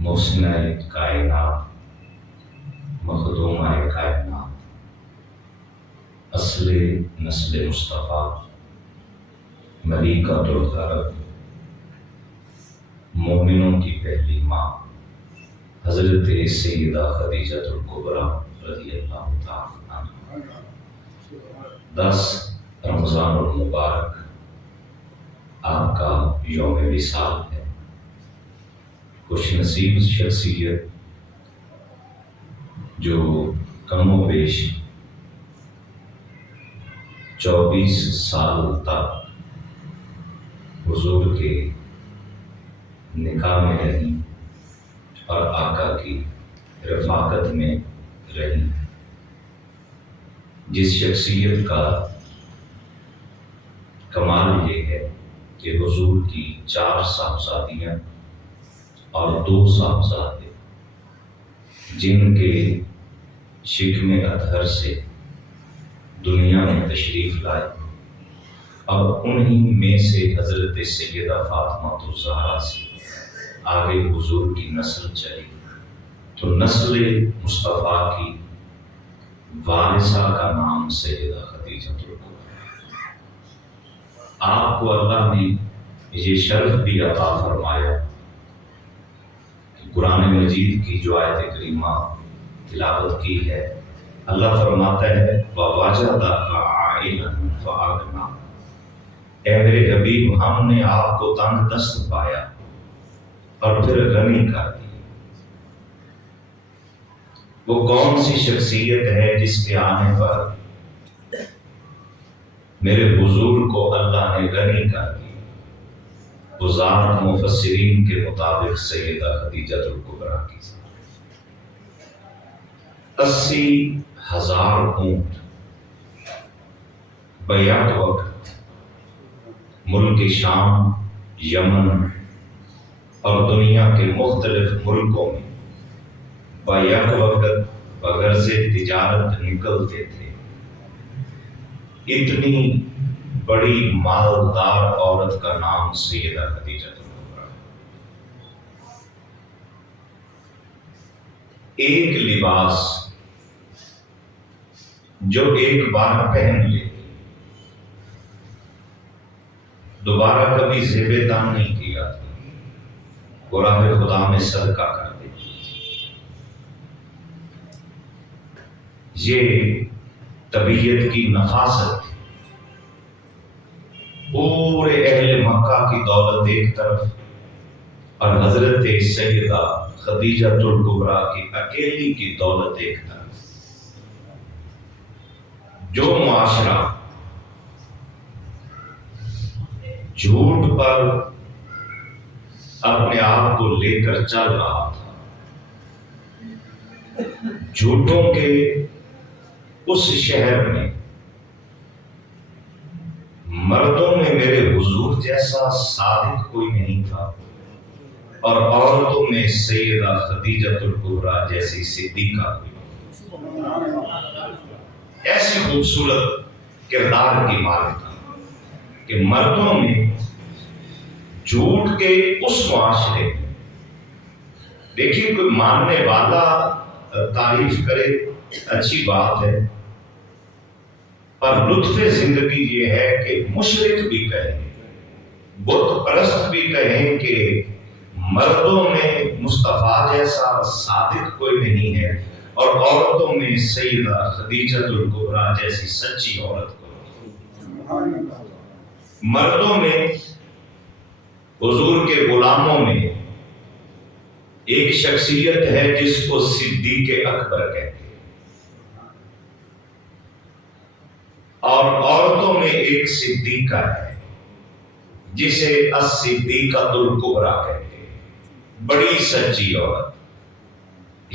محسنہ کائنات، مخدومہ کائنات، اصل نسل مصطفیٰ، ملیکۃ الغرب، مومنوں کی پہلی ماں، حضرت سیدہ خدیجہ الکبریٰ رضی اللہ تعالیٰ عنہا۔ 10 رمضان المبارک آپ کا یوم وصال ہے۔ خوش نصیب شخصیت جو کم و بیش 24 سال تک حضور کے نکاح میں رہی اور آقا کی رفاقت میں رہی، جس شخصیت کا کمال یہ ہے کہ حضور کی 4 صاحبزادیاں اور 2 صاحبزادے جن کے شکم اطہر سے دنیا میں تشریف لائے، اور انہی میں سے حضرت سیدہ فاطمہ الزہرا سے آگے حضور کی نسل چلی، تو نسل مصطفیٰ کی وارثہ کا نام سیدہ خدیجہ الکبریٰ۔ آپ کو اللہ نے یہ شرف بھی عطا فرمایا کہ قرآن مجید کی جو آیت کریمہ تلاوت کی ہے، اللہ فرماتا ہے وَوَجَدَكَ عَائِلًا فَأَغْنَىٰ، اے میرے حبیب ہم نے آپ کو تنگ دست پایا اور پھر غنی کر دی۔ وہ کون سی شخصیت ہے جس کے آنے پر میرے حضور کو اللہ نے غنی کر دی؟ وہ ذات مفسرین کے مطابق سیدہ خدیجہ الکبریٰ کی ذات۔ 80,000 اونٹ بیک وقت ملک شام، یمن اور دنیا کے مختلف ملکوں میں بیک وقت بغرض تجارت نکلتے تھے۔ اتنی بڑی مالدار عورت کا نام سیدہ خدیجہ الکبریٰ۔ ایک لباس جو ایک بار پہن لے دوبارہ کبھی زیب دان نہیں کیا، وہ راہ خدا میں صدقہ کر دے۔ یہ طبیعت کی نفاست، پورے اہل مکہ کی دولت ایک طرف اور حضرت سیدہ خدیجہ الکبریٰ کی اکیلی کی دولت ایک طرف۔ جو معاشرہ جھوٹ پر اپنے آپ کو لے کر چل رہا تھا، جھوٹوں کے اس شہر میں مردوں میں میرے حضور جیسا صادق کوئی نہیں تھا، اور عورتوں میں سیدہ خدیجہ الکبریٰ جیسی صدیقہ کوئی نہیں۔ ایسی خوبصورت کردار کی مالکہ کہ مردوں میں جھوٹ کے اس معاشرے میں، دیکھیے کوئی ماننے والا تعریف کرے اچھی بات ہے، پر لطف زندگی یہ ہے کہ مشرک بھی کہیں، بت پرست بھی کہیں کہ مردوں میں مصطفیٰ جیسا صادق کوئی نہیں ہے، اور عورتوں میں سیدہ خدیجہ الکبریٰ جیسی سچی عورت کوئی نہیں۔ مردوں میں حضور کے غلاموں میں ایک شخصیت ہے جس کو صدیق اکبر کہتے ہیں، اور عورتوں میں ایک صدیقہ ہے جسے الصدیقۃ الکبریٰ کہتے ہیں، بڑی سچی عورت۔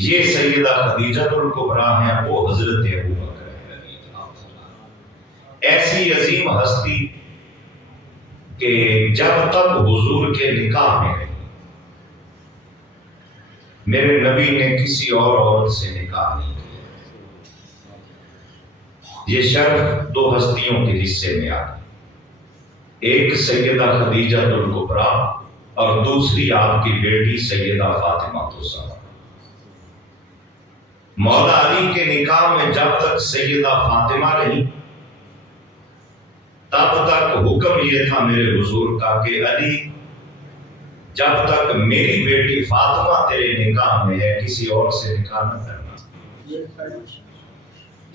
یہ سیدہ خدیجہ الکبریٰ ہیں، وہ حضرت ابوبکر ہیں۔ ایسی عظیم ہستی کہ جب تک حضور کے نکاح میں رہی، میرے نبی نے کسی اور عورت سے نکاح نہیں کیا۔ یہ شرف 2 ہستیوں کے حصے میں آ گئی، ایک سیدہ خدیجہ الکبریٰ اور دوسری آپ کی بیٹی سیدہ فاطمہ الزہرا۔ مولا علی کے نکاح میں جب تک سیدہ فاطمہ رہی تب تک حکم یہ تھا میرے حضور کا کہ علی جب تک میری بیٹی فاطمہ تیرے نکاح میں ہے کسی اور سے نکاح نہ کرنا۔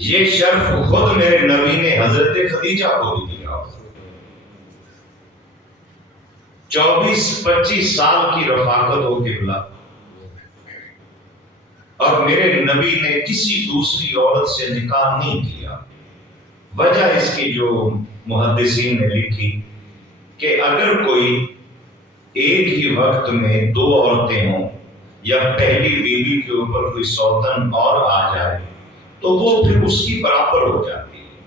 یہ شرف خود میرے نبی نے حضرت خدیجہ کو بھی دیا۔ 24-25 سال کی رفاقت ہو قبلہ، اور میرے نبی نے کسی دوسری عورت سے نکاح نہیں کیا۔ وجہ اس کی جو محدثین نے لکھی کہ اگر کوئی ایک ہی وقت میں 2 عورتیں ہوں یا پہلی بیوی کے اوپر کوئی سوتن اور آ جائے تو وہ پھر اس کی برابر ہو جاتی ہے،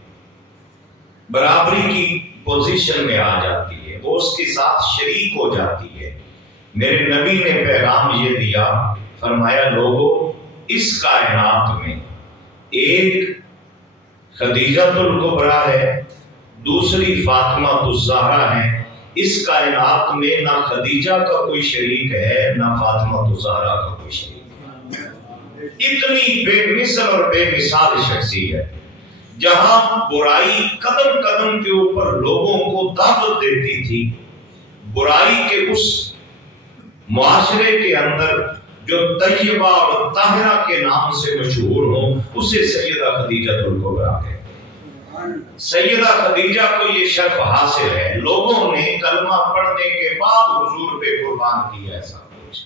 برابری کی پوزیشن میں آ جاتی ہے، وہ اس کے ساتھ شریک ہو جاتی ہے۔ میرے نبی نے پیغام یہ دیا، فرمایا لوگوں اس کائنات میں ایک خدیجہ الکبریٰ ہے، دوسری فاطمہ الزہرا ہے، اس کائنات میں نہ خدیجہ کا کوئی شریک ہے نہ فاطمہ الزہرا کا کوئی شریک ہے۔ اتنی بے مثل اور بے مثال شخصیت جہاں برائی قدم قدم کے اوپر لوگوں کو دعوت دیتی تھی، برائی کے اس معاشرے کے اندر جو طیبہ اور طاہرہ کے نام سے مشہور ہوں اسے سیدہ خدیجہ الکبریٰ ہے۔ سیدہ خدیجہ کو یہ شرف حاصل ہے۔ لوگوں نے کلمہ پڑھنے کے بعد حضور پہ قربان کیا ایسا کچھ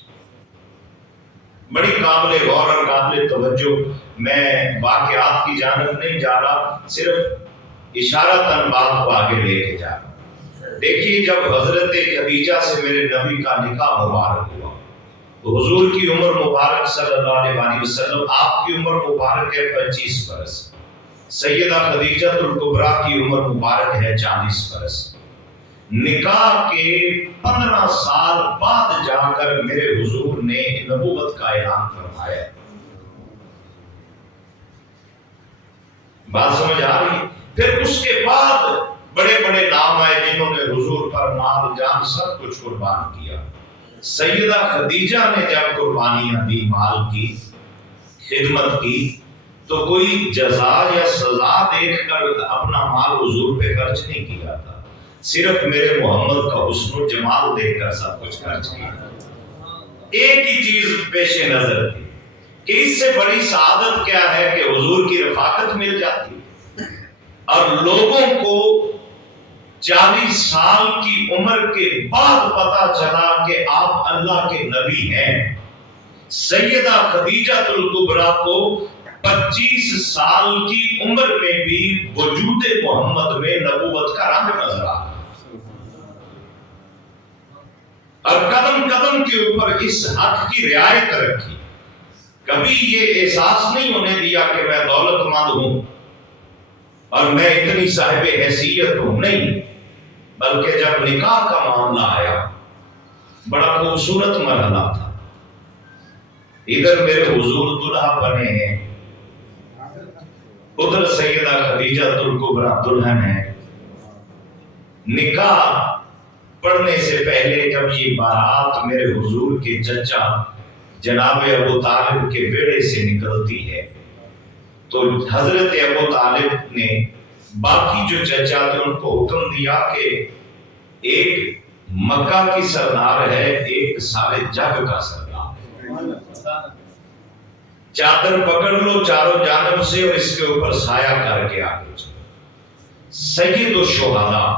بڑی قابل غور اور قابل توجہ۔ میں واقعات کی جانب نہیں جا رہا، صرف اشارتاً بات کو آگے لے کے جا رہا۔ دیکھیے جب حضرت خدیجہ سے میرے نبی کا نکاح مبارک ہوا تو حضور کی عمر مبارک صلی اللہ علیہ وسلم، آپ کی عمر مبارک ہے 25 برس، سیدہ خدیجہ الکبریٰ کی عمر مبارک ہے 40 برس۔ نکاح کے 15 سال بعد جا کر میرے حضور نے نبوت کا اعلان فرمایا۔ بات سمجھ آ رہی؟ پھر اس کے بعد بڑے بڑے نام آئے جنہوں نے حضور پر مال جان سب کچھ قربان کیا۔ سیدہ خدیجہ نے جب قربانیاں دی، مال کی، خدمت کی، تو کوئی جزا یا سزا دیکھ کر اپنا مال حضور پہ خرچ نہیں کیا تھا، صرف میرے محمد کا حسن و جمال دیکھ کر سب کچھ خرچ کیا۔ ایک ہی چیز پیش نظر تھی کہ اس سے بڑی سعادت کیا ہے کہ حضور کی رفاقت مل جاتی اور لوگوں کو 40 سال کی عمر کے بعد پتا چلا کہ آپ اللہ کے نبی ہیں۔ سیدہ خدیجہ الکبریٰ کو 25 سال کی عمر میں بھی وجود محمد میں نبوت کا رنگ نظر آ رہا اور قدم قدم کے اوپر اس حق کی رعایت رکھی۔ کبھی یہ احساس نہیں ہونے دیا کہ میں دولت مند ہوں اور میں اتنی صاحب حیثیت ہوں، نہیں، بلکہ جب نکاح کا معاملہ آیا بڑا خوبصورت مرحلہ تھا۔ ادھر میرے حضور دلہا بنے ہیں، ادھر سیدہ خدیجہ الکبریٰ دلہن ہے۔ نکاح پڑھنے سے پہلے جب یہ بارات میرے حضور کے چچا جناب ابو طالب کے بیڑے سے نکلتی ہے تو حضرت ابو طالب نے باقی جو چچا تھے ان کو حکم دیا کہ ایک مکہ کی سردار ہے، ایک سارے جگ کا سردار ہے، چادر پکڑ لو چاروں جانب سے اور اس کے اوپر سایہ کر کے آگے چلو۔ سید الشہداء،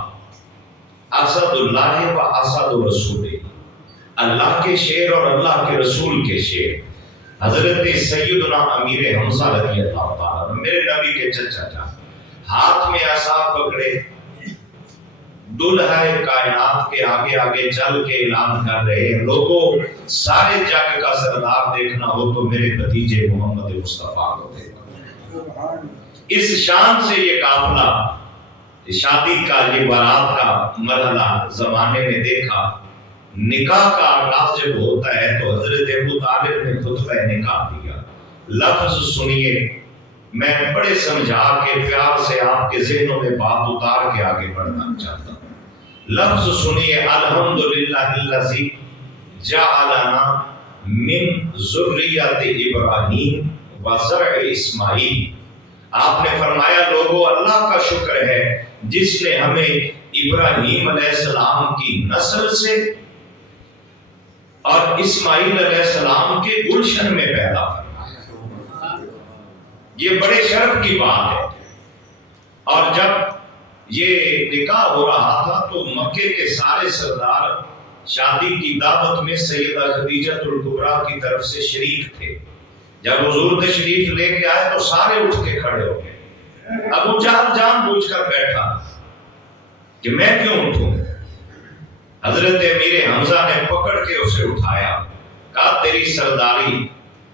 اسد اللہ و اسد رسول، اللہ کے شیر اور اللہ کے رسول کے شیر، حضرت سیدنا امیر حمزہ رضی اللہ تعالیٰ میرے نبی کے چچا جان، ہاتھ میں عصا پکڑے دلہا کائنات کے آگے آگے چل کے اعلان کر رہے ہیں، لوگوں سارے جگ کا سردار دیکھنا ہو تو میرے بھتیجے محمد مصطفیٰ کو دیکھنا۔ اس شان سے یہ قافلہ شادی کا، یہ بارات کا مرحلہ زمانے میں دیکھا۔ نکاح کا آغاز جب ہوتا ہے تو حضرت ابو طالب نے خطبہ نکاح دیا۔ لفظ سنیے، میں بڑے سمجھا کے پیار سے آپ کے ذہنوں میں بات اتار کے آگے بڑھنا چاہتا ہوں۔ لفظ سنیے الحمدللہ الذی جعلنا من ذریت ابراہیم و زرع اسماعیل. آپ نے فرمایا لوگوں اللہ کا شکر ہے جس نے ہمیں ابراہیم علیہ السلام کی نسل سے اور اسماعیل علیہ السلام کے گلشن میں پیدا فرمایا. یہ بڑے شرف کی بات ہے. اور جب یہ نکاح ہو رہا تھا تو مکے کے سارے سردار شادی کی دعوت میں سیدہ خدیجہ الکبریٰ کی طرف سے شریک تھے. جب حضور تشریف لے کے آئے تو سارے اٹھ کے کھڑے ہو گئے. ابو جہل جان بوجھ کر بیٹھا کہ میں کیوں اٹھوں. حضرت امیر حمزہ نے پکڑ کے اسے اٹھایا, کہا تیری سرداری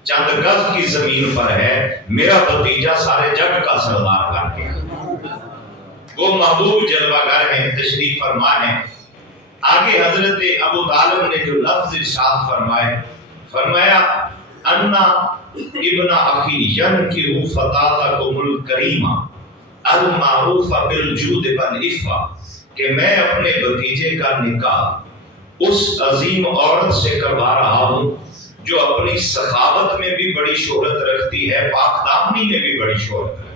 چند گز کی زمین پر ہے, میرا بھتیجا سارے جگ کا سردار بن گیا. وہ محبوب جلوہ گر ہیں, تشریف فرما ہے. آگے حضرت ابو طالب نے جو لفظ ارشاد فرمائے, فرمایا انا ابن اخی ینکحu فتاتکم الکریمہ المعروف بالجود والعفہ, کہ میں اپنے بھتیجے کا نکاح اس عظیم عورت سے کروا رہا ہوں جو اپنی سخاوت میں بھی بڑی شہرت رکھتی ہے, پاک دامنی میں بھی بڑی شہرت رکھتی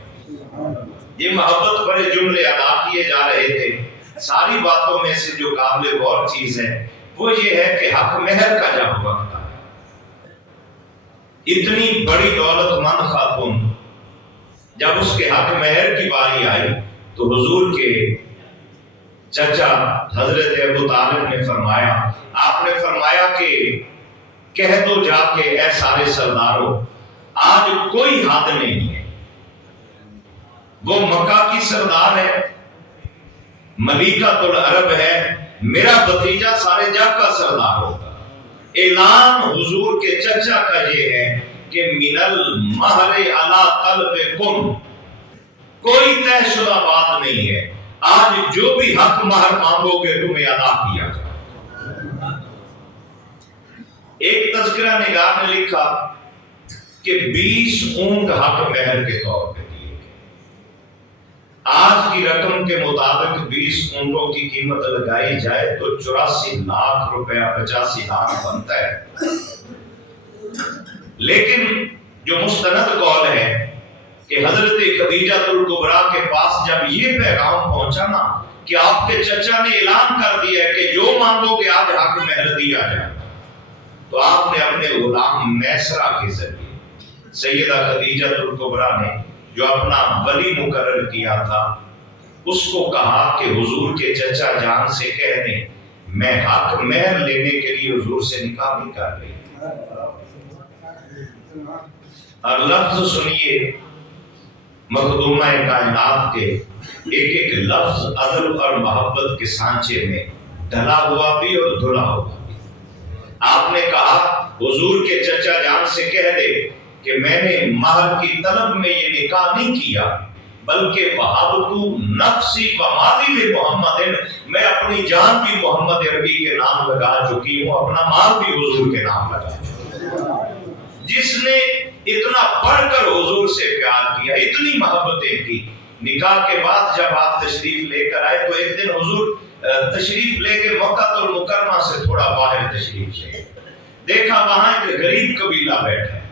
ہے. یہ محبت بڑے جملے ادا کیے جا رہے تھے. ساری باتوں میں سے جو قابل غور چیز ہے وہ یہ ہے کہ حق مہر کا جب وقت آیا, اتنی بڑی دولت مند خاتون جب اس کے حق مہر کی باری آئی تو حضور کے چچا حضرت ابو طالب نے فرمایا, آپ نے فرمایا کہ کہہ دو جا کے اے سارے سرداروں آج کوئی حد نہیں ہے. وہ مکہ کی سردار ہے, ملیکۃ العرب ہے, میرا بھتیجا سارے جگ کا سردار ہوگا. اعلان حضور کے چچا کا یہ ہے کہ من المہر علی طلبکم, کوئی طے شدہ بات نہیں ہے, آج جو بھی حق مہر مانگو گے تمہیں ادا کیا جائے. ایک تذکرہ نگار نے لکھا کہ 20 اونٹ حق مہر کے طور پہ دیے گئے. آج کی رقم کے مطابق 20 اونٹوں کی قیمت لگائی جائے تو 84 لاکھ روپیہ 85 لاکھ بنتا ہے. لیکن جو مستند قول ہے کہ حضرت خدیجہ الکبریٰ کے پاس جب یہ پیغام پہنچا نا کہ آپ کے چچا نے اعلان کر دیا ہے کہ جو مانگو گے آج حق مہر دیا جائے, تو آپ نے اپنے غلام میسرہ کے ذریعے سیدہ خدیجہ الکبریٰ نے جو اپنا ولی مقرر کیا تھا اس کو کہا کہ حضور کے چچا جان سے کہہ دیں میں حق مہر لینے کے لیے حضور سے نکاح بھی کر رہی. اور لفظ سنیے مخدومہ کائنات کے ایک ایک لفظ ادب اور محبت کے سانچے میں ڈلا ہوا بھی اور دھلا ہوا بھی. آپ نے کہا حضور کے چچا جان سے کہہ دے کہ میں نے مہر کی طلب میں یہ نکاح نہیں کیا بلکہ وہبت نفسی و مالی محمد, میں اپنی جان بھی محمد عربی کے نام لگا چکی ہوں, اپنا مال بھی حضور کے نام لگا چکی ہوں. جس نے اتنا بڑھ کر حضور سے پیار کیا, اتنی محبتیں کی, نکاح کے بعد جب آپ تشریف لے کر آئے تو ایک دن حضور تشریف لے کے مکہ المکرمہ سے تھوڑا باہر تشریف لے, دیکھا وہاں ایک غریب قبیلہ بیٹھا ہے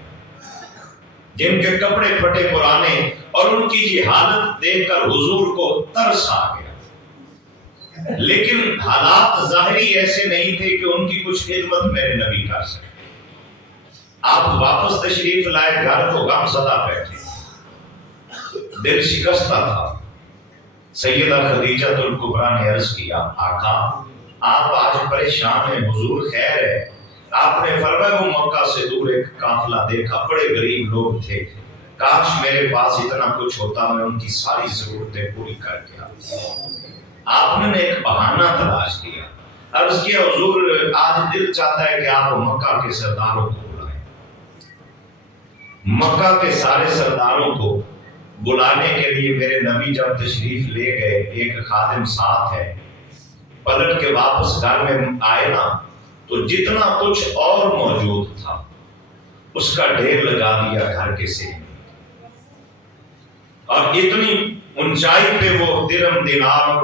جن کے کپڑے پھٹے پرانے, اور ان کی یہ حالت دیکھ کر حضور کو ترس آ گیا. لیکن حالات ظاہری ایسے نہیں تھے کہ ان کی کچھ خدمت میرے نبی کر سکے. آپ واپس تشریف لائے گھر تو غم زدہ بیٹھے, دل شکستہ تھا. سیدہ خدیجہ الکبریٰ نے عرض کیا آقا آپ آج پریشان ہیں, حضور خیر ہے. آپ نے فرمایا وہ مکہ سے دور ایک قافلہ دیکھا, بڑے غریب لوگ تھے, کاش میرے پاس اتنا کچھ ہوتا میں ان کی ساری ضرورتیں پوری کر کے آتا. آپ نے ایک بہانہ تلاش کیا, عرض کیا حضور آج دل چاہتا ہے کہ آپ مکہ کے سرداروں کو بلائیں. مکہ کے سارے سرداروں کو بلانے کے لیے میرے نبی جب تشریف لے گئے, ایک خادم ساتھ ہے, پلٹ کے واپس گھر میں آئے نا تو جتنا کچھ اور موجود تھا اس کا ڈھیر لگا دیا گھر کے سینے, اور اتنی اونچائی پہ وہ درم دینار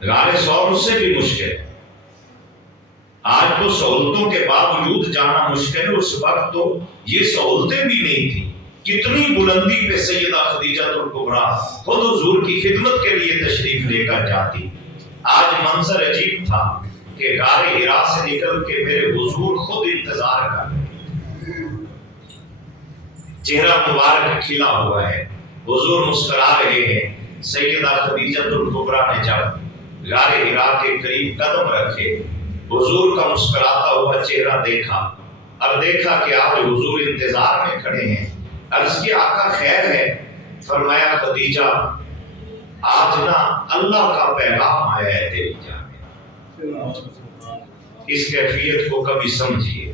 غار ثور اس سے بھی مشکل ہے. آج تو سہولتوں کے باوجود جانا مشکل ہے، اس وقت تو یہ سہولتیں بھی نہیں تھیں. کتنی بلندی پہ سیدہ خدیجہ الکبریٰ خود حضور کی خدمت کے لیے تشریف لے کر جاتی. آج منظر عجیب تھا کہ غار حرا سے نکل کے میرے حضور خود انتظار کر رہے، چہرہ مبارک کھلا ہوا ہے، حضور مسکرا رہے ہیں. سیدہ خدیجہ الکبریٰ نے جب غار حرا کے قریب قدم رکھے، حضور کا مسکراتا ہوا چہرہ دیکھا اور دیکھا کہ آج حضور انتظار میں کھڑے ہیں. عرض کی آقا خیر ہے؟ فرمایا خدیجہ آج نا اللہ کا پیغام آیا ہے تیری جانب. اس کیفیت کو کبھی سمجھیے،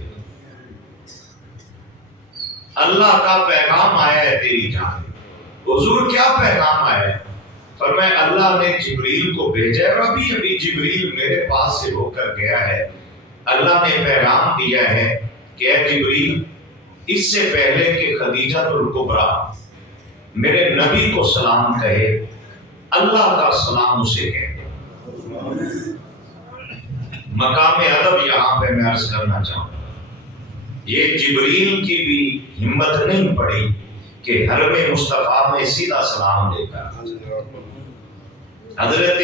اللہ کا پیغام آیا ہے تیری جانب. حضور کیا پیغام آیا ہے؟ فرمایا اللہ نے جبریل کو بھیجا ہے، اور ابھی جبریل میرے پاس سے ہو کر گیا ہے. اللہ نے پیغام دیا ہے کہ اے جبریل، اس سے پہلے کہ خدیجہ الکبریٰ میرے نبی کو سلام کہے، اللہ کا سلام اسے کہے. مقام ادب یہاں پہ میں عرض کرنا چاہوں گا، یہ جبریل کی بھی ہمت نہیں پڑی کہ حرم مصطفیٰ میں سیدھا سلام دے کر. حضرت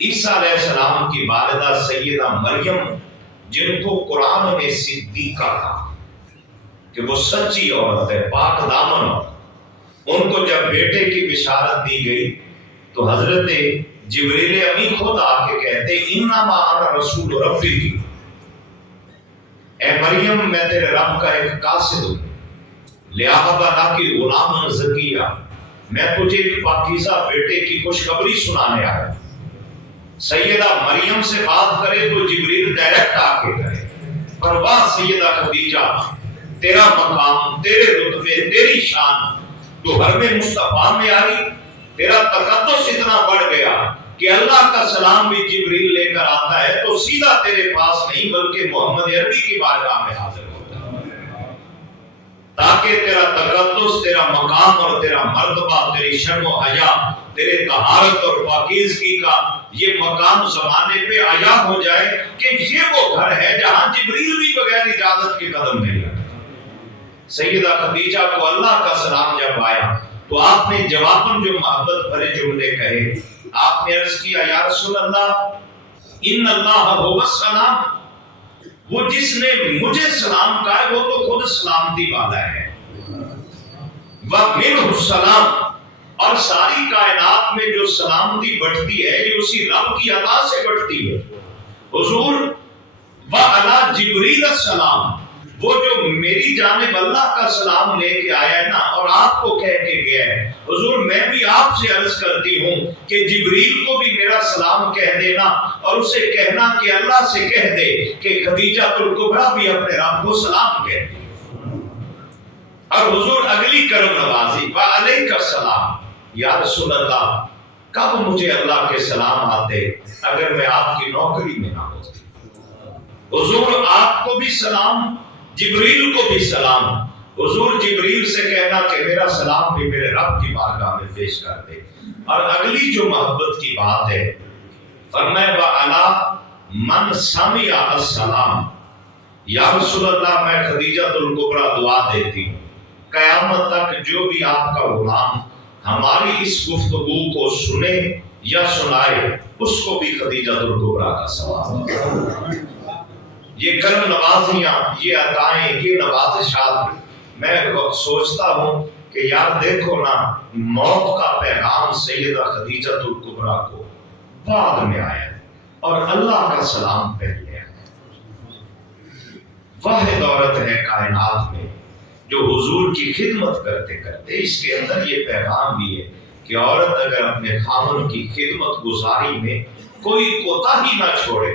عیسیٰ علیہ السلام کی والدہ سیدہ مریم، جن کو قرآن میں صدیقہ کہا کہ وہ سچی عورت ہے، پاک دامن عورت، ان کو جب بیٹے کی بشارت دی گئی تو حضرت جبریل امی خود آ کے کہتے انما انا رسول ربی کی، اے مریم میں تیرے رب کا ایک قاصد ہوں، لہٰذا لاکی غلام زکیہ، میں تجھے ایک پاکیزہ بیٹے کی خوشخبری سنانے آیا. سیدہ مریم سے بات کرے تو جبریل ڈائریکٹ آ کے کرے. پر واہ سیدہ خدیجہ، تیرا مقام، تیرے رتبے، تیری شان تو حرم مصطفیٰ میں آئی، تیرا تقدس اتنا بڑھ گیا کہ اللہ کا سلام بھی جبریل لے کر آتا ہے تو سیدھا تیرے پاس نہیں بلکہ محمد عربی کی بارگاہ میں حاضر ہوتا ہے، تاکہ تیرا تقدس، تیرا مقام اور تیرا مرتبہ، تیری شرم و حیا، تیرے طہارت اور پاکیزگی کا یہ مقام زمانے پہ عیاں ہو جائے کہ یہ وہ گھر ہے جہاں جبریل بھی بغیر اجازت کے قدم نہیں لگا. سیدہ خدیجہ کو اللہ کا سلام جب آیا تو آپ نے جواباً جو محبت بھرے جملے کہے. آپ نے عرض کیا یا رسول اللہ، ان اللہ هو السلام، وہ جس نے مجھے سلام کہا ہے وہ تو خود سلامتی والا ہے. وَمِنْهُ السَّلَامُ، اور ساری کائنات میں جو سلامتی بڑھتی ہے یہ اسی رب کی عطا سے بڑھتی ہے. حضور وَعَلَى جِبْرِيلَ السَّلَامُ، وہ جو میری جانب اللہ کا سلام لے کے آیا ہے نا اور آپ کو کہہ کے گیا ہے. حضور میں بھی آپ سے عرض کرتی ہوں کہ جبریل کو بھی میرا سلام کہہ دینا اور اسے کہنا کہ اللہ سے کہہ دے کہ خدیجہ الکبریٰ بھی اپنے رب کو سلام کہہ دے. اور حضور اگلی کرم نوازی وعلیک السلام، یا رسول اللہ کب مجھے اللہ کے سلام آتے اگر میں آپ کی نوکری میں نہ ہوتی. حضور آپ کو بھی سلام، جبریل کو بھی سلام. حضور جبریل سے کہنا کہ میرا سلام بھی میرے رب کی بارگاہ میں پیش کر دے. اور اگلی جو محبت کی بات ہے، فرمایا وَعَلَى مَنْ سَمِعَ السَّلَامُ، یا رسول اللہ میں خدیجہ الکبریٰ دعا دیتی ہوں قیامت تک جو بھی آپ کا غلام ہماری اس گفتگو کو سنے یا سنائے اس کو بھی خدیجہ الکبریٰ کا ثواب. یہ کرم نوازیاں، یہ عطائیں، یہ نوازشات، میں سوچتا ہوں کہ یار دیکھو نا، موت کا پیغام سیدہ خدیجہ الکبریٰ کو بعد میں آیا اور اللہ کا سلام پہلے آیا. واحد عورت ہے کائنات میں جو حضور کی خدمت کرتے کرتے، اس کے اندر یہ پیغام بھی ہے کہ عورت اگر اپنے خامن کی خدمت گزاری میں کوئی کوتاہی نہ چھوڑے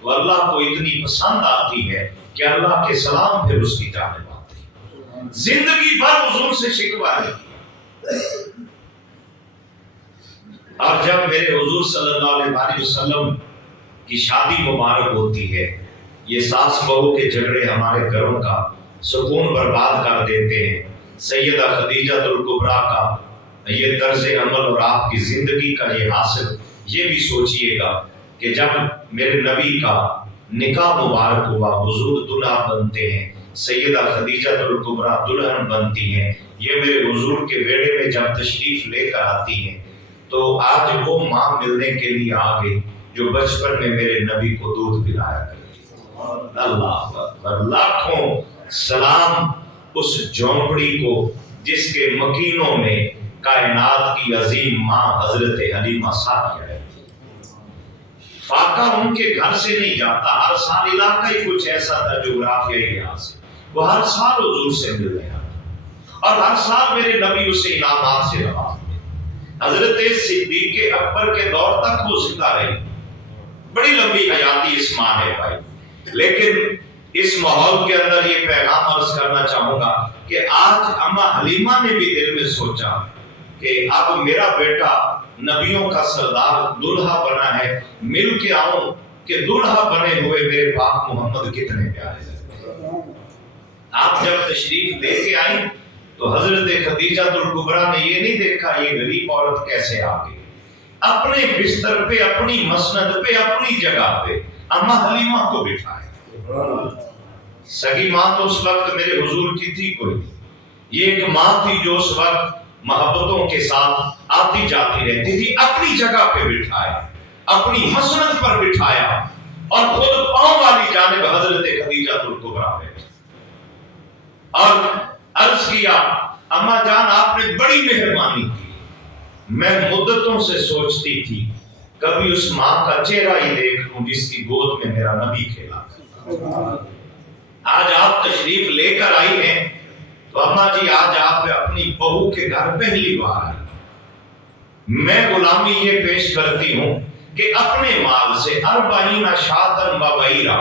تو اللہ کو اتنی پسند آتی ہے کہ اللہ کے سلام پھر اس کی جانب آتے ہیں. زندگی بھر حضور سے شکوہ ہے. اور جب میرے حضور صلی اللہ علیہ وسلم کی شادی مبارک ہوتی ہے، یہ ساس بہو کے جھگڑے ہمارے گھروں کا سکون برباد کر دیتے ہیں. سیدہ خدیجہ الکبریٰ کا یہ طرز عمل اور آپ کی زندگی کا یہ حاصل یہ بھی سوچئے گا کہ جب میرے نبی کا نکاح مبارک ہوا، حضور دلہا بنتے ہیں، سیدہ خدیجہ الکبریٰ دلہن بنتی ہیں، یہ میرے حضور کے بیڑے میں جب تشریف لے کر آتی ہیں، تو آج وہ ماں ملنے کے لیے آ گئی جو بچپن میں میرے نبی کو دودھ پلایا کرتی۔ اللہ اکبر، لاکھوں سلام اس جھونپڑی کو جس کے مکینوں میں کائنات کی عظیم ماں حضرت حلیمہ سعدیہ ہے۔ فاقہ ان کے گھر سے نہیں جاتا، ہر سال علاقہ ہی کچھ ایسا تھا جغرافیائی لحاظ سے وہ ہر سال حضور سے ملنے آتا، اور ہر سال میرے نبی اسے انعامات سے نوازتے۔ حضرت صدیق اکبر کے دور تک وہ زندہ رہی، بڑی لمبی حیاتی اس ماں نے پائی، لیکن اس ماحول کے اندر یہ پیغام عرض کرنا چاہوں گا کہ آج اما حلیمہ نے بھی دل میں سوچا کہ اب میرا بیٹا نبیوں کا سردار دلہا بنا ہے، مل کے آؤں کہ دلہا بنے ہوئے میرے پاک محمد کتنے پیارے ہیں۔ آپ جب تشریف لے کے آئیں تو حضرت خدیجہ الکبریٰ نے یہ نہیں دیکھا یہ غریب عورت کیسے آ گئی، اپنے بستر پہ، اپنی مسند پہ، اپنی جگہ پہ اما حلیمہ کو بٹھائے۔ سگی ماں تو اس وقت میرے حضور کی تھی کوئی، یہ ایک ماں تھی جو اس وقت محبتوں کے ساتھ آتی جاتی رہتی تھی، اپنی جگہ پہ بٹھایا، اپنی مسند پر بٹھایا، اور خود پاؤں والی جانب حضرت خدیجہ الکبریٰ بیٹھی اور عرض کیا، اما جان آپ نے بڑی مہربانی کی، میں مدتوں سے سوچتی تھی کبھی اس ماں کا چہرہ ہی دیکھ لوں جس کی گود میں میرا نبی کھیلا۔ آج آپ تشریف لے کر آئی ہیں تو اما جی آج آپ اپنی بہو کے گھر پہلی بار آئی، میں غلامی یہ پیش کرتی ہوں کہ اپنے مال سے 40 شاۃ و بعیرا،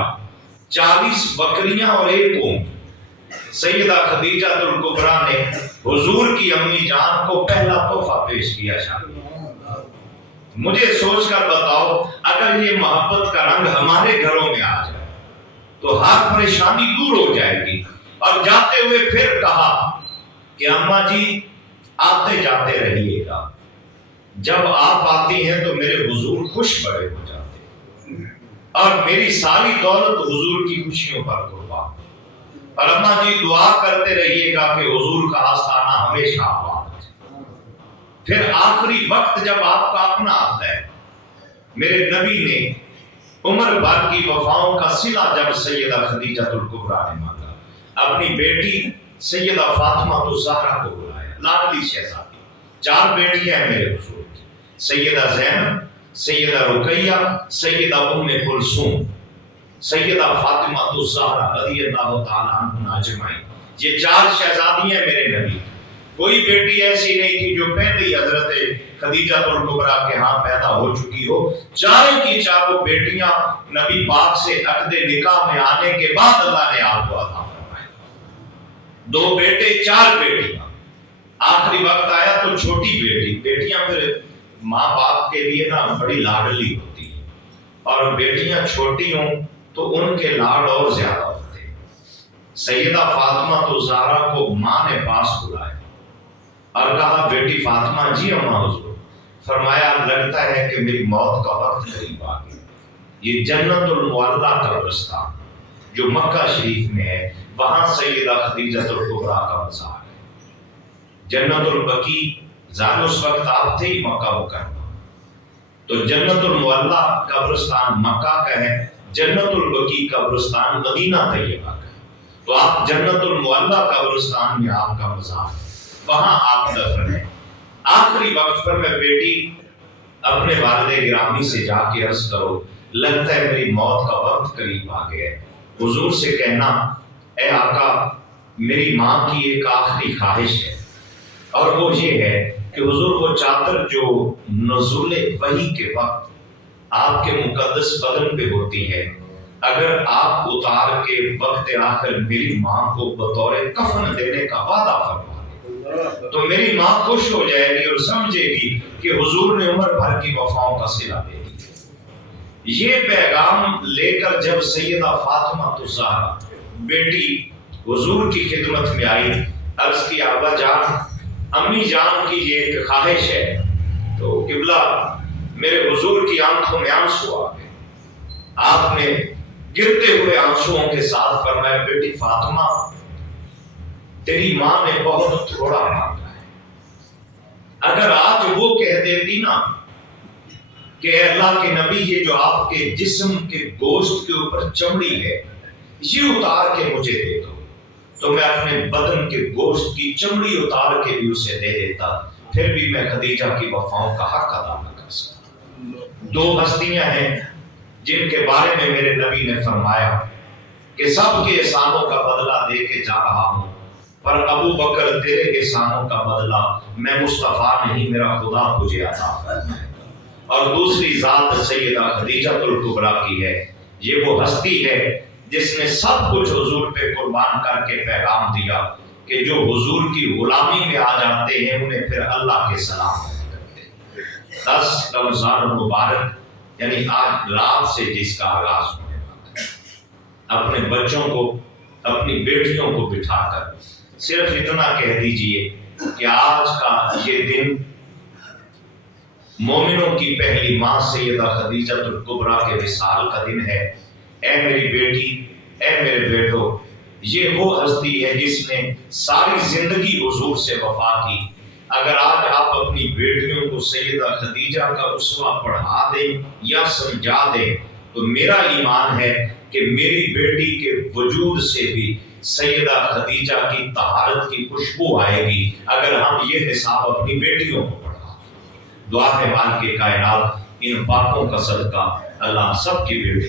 40 بکریاں اور 1 اونٹ سیدہ خدیجہ الکبریٰ نے حضور کی امی جان کو پہلا تحفہ پیش کیا۔ شادی مجھے سوچ کر بتاؤ، اگر یہ محبت کا رنگ ہمارے گھروں میں آ جائے تو ہر پریشانی دور ہو جائے گی۔ اور جاتے ہوئے پھر کہا کہ اماں جی آتے جاتے رہیے گا، جب آپ آتی ہیں تو میرے حضور خوش بڑے ہو جاتے ہیں، اور میری ساری دولت حضور کی خوشیوں پر قربان۔ اور اماں جی دعا کرتے رہیے گا کہ حضور کا آستانہ ہمیشہ آباد۔ پھر آخری وقت جب آپ کا اپنا آتا ہے، میرے نبی نے عمر بھر کی وفاؤں کا صلہ جب سیدہ خدیجہ الکبریٰ نے مانگا، اپنی بیٹی سیدہ فاطمہ الزہرا کو بلایا، لاڈلی شہزادی، 4 بیٹیاں ہیں میرے حضور کی، سیدہ زینب، سیدہ رقیہ، سیدہ ام کلثوم، سیدہ فاطمہ الزہرا رضی اللہ تعالیٰ عنہا اجمعین، یہ 4 شہزادیاں ہیں میرے نبی۔ کوئی بیٹی ایسی نہیں تھی جو پہلے ہی حضرت خدیجہ الکبریٰ کے ہاں پیدا ہو چکی ہو، چاروں کی چاروں بیٹیاں نبی پاک سے عقد نکاح میں آنے کے بعد اللہ نے آپ کو عطا فرمایا، 2 بیٹے 4 بیٹیاں۔ آخری وقت آیا تو چھوٹی بیٹیاں پھر ماں باپ کے لیے نا بڑی لاڈلی ہوتی ہے، اور بیٹیاں چھوٹی ہوں تو ان کے لاڈ اور زیادہ ہوتے ہیں۔ سیدہ فاطمہ الزہرا کو ماں نے پاس بلایا اور کہا بیٹی فاطمہ جی اما حضور، فرمایا لگتا ہے کہ میری موت کا وقت قریب آ گیا، یہ جنت المعلیٰ قبرستان جو مکہ شریف میں ہے، وہاں سیدہ خدیجہ الکبریٰ کا مزار ہے۔ جنت البقیع ظاہر اس وقت آپ تھے ہی مکہ مکرمہ، تو جنت المعلیٰ قبرستان مکہ کا ہے، جنت البقیع قبرستان مدینہ طیبہ کا ہے، تو آپ جنت المعلیٰ قبرستان میں آپ کا مزار ہے، وہاں آپ دفن ہیں۔ آخری وقت پر میں بیٹی اپنے والد گرامی سے جا کے عرض کرو، لگتا ہے میری موت کا وقت قریب آ گیا ہے، حضور سے کہنا اے آقا میری ماں کی ایک آخری خواہش ہے، اور وہ یہ ہے کہ حضور وہ چادر جو نزول وحی کے وقت آپ کے مقدس بدن پہ ہوتی ہے، اگر آپ اتار کے وقت آخر میری ماں کو بطور کفن دینے کا وعدہ فرما تو میری ماں خوش ہو جائے گی اور سمجھے گی کہ حضور نے عمر بھر کی وفاؤں کا صلہ دے دیا۔ یہ پیغام لے کر جب سیدہ فاطمہ الزہرا بیٹی حضور کی خدمت میں آئی، عرض کی ابا جان امی جان کی یہ ایک خواہش ہے، تو قبلہ میرے حضور کی آنکھوں میں آنسو آ گئے. آپ نے گرتے ہوئے آنسوؤں کے ساتھ فرمایا بیٹی فاطمہ تیری ماں نے بہت تھوڑا مانگا ہے. اگر آج وہ کہہ دیتی نا کہ اے اللہ کے نبی یہ جو آپ کے جسم کے گوشت کے اوپر چمڑی ہے یہ اتار کے مجھے دے دو, تو میں اپنے بدن کے گوشت کی چمڑی اتار کے بھی اسے دے دیتا, پھر بھی میں خدیجہ کی وفاؤں کا حق ادا نہ کر سکتا. دو ہستیاں ہیں جن کے بارے میں میرے نبی نے فرمایا کہ سب کے احسانوں کا بدلہ دے کے جا رہا ہوں, پر ابو بکر تیرے احسانوں کا بدلہ میں مصطفیٰ نہیں میرا خدا تجھے عطا فرمائے. اور دوسری ذات سیدہ خدیجہ الکبریٰ کی ہے. یہ وہ ہستی ہے جس نے سب کچھ حضور پہ قربان کر کے پیغام دیا کہ جو حضور کی غلامی میں آ جاتے ہیں انہیں پھر اللہ کے سلام کرتے ہیں. 10 رمضان المبارک یعنی آج رات سے جس کا آغاز ہونے والا ہے, اپنے بچوں کو اپنی بیٹیوں کو بٹھا کر صرف اتنا کہہ دیجئے کہ آج کا یہ دن مومنوں کی پہلی ماں سیدہ خدیجہ الکبریٰ کے وصال کا دن ہے. اے میری بیٹی, اے میرے بیٹو, یہ وہ ہستی ہے جس نے ساری زندگی حضور سے وفا کی. اگر آج آپ اپنی بیٹیوں کو سیدہ خدیجہ کا اسوہ پڑھا دیں یا سمجھا دیں تو میرا ایمان ہے کہ میری بیٹی کے وجود سے بھی سیدہ خدیجہ کی طہارت کی خوشبو آئے گی اگر ہم یہ حساب اپنی بیٹیوں کو پڑھا. دعا ہے مالک کائنات ان باتوں کا صدقہ اللہ سب کی بیٹی